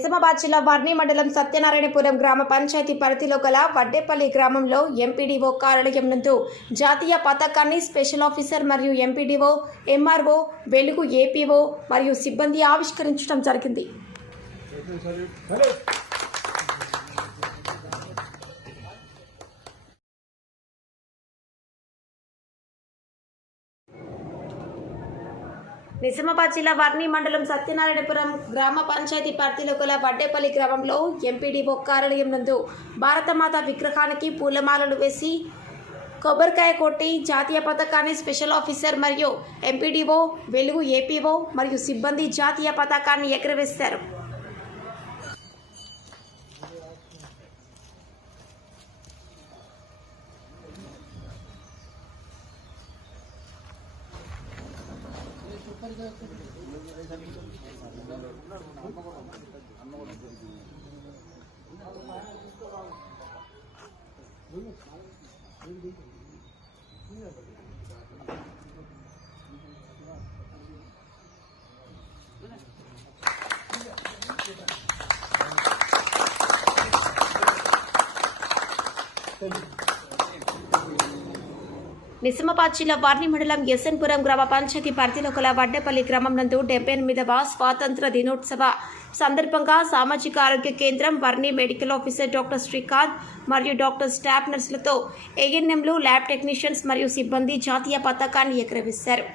నిజామాబాద్ జిల్లా వర్ణి మండలం సత్యనారాయణపురం గ్రామ పంచాయతీ పరిధిలో గల వడ్డేపల్లి గ్రామంలో ఎంపీడీఓ కార్యాలయం నందు జాతీయ పతాకాన్ని స్పెషల్ ఆఫీసర్ మరియు ఎంపీడీఓ, ఎంఆర్ఓ, వెలుగు ఏపీఓ మరియు సిబ్బంది ఆవిష్కరించడం జరిగింది. నిజామాబాద్ జిల్లా వర్ణి మండలం సత్యనారాయణపురం గ్రామ పంచాయతీ పరిధిలో గల వడ్డేపల్లి గ్రామంలో ఎంపీడీఓ కార్యాలయం నందు భారతమాత విగ్రహానికి పూలమాలలు వేసి కొబ్బరికాయ కొట్టి జాతీయ పతాకాన్ని స్పెషల్ ఆఫీసర్ మరియు ఎంపీడీఓ, వెలుగు ఏపీఓ మరియు సిబ్బంది జాతీయ పతాకాన్ని ఎగురవేశారు. నిజామాబాద్ జిల్లా వర్ణి మండలం ఎస్ఎన్పురం గ్రామ పంచాయతీ పరిధిలో గల వడ్డేపల్లి గ్రామం నందు 78వ స్వాతంత్ర దినోత్సవ సందర్భంగా సామాజిక ఆరోగ్య కేంద్రం వర్ణి మెడికల్ ఆఫీసర్ డాక్టర్ శ్రీకాంత్ మరియు డాక్టర్ స్టాఫ్ నర్సులతో ఏఎన్ఎంలు, ల్యాబ్ టెక్నీషియన్స్ మరియు సిబ్బంది జాతీయ పతాకాన్ని ఎగురవేశారు.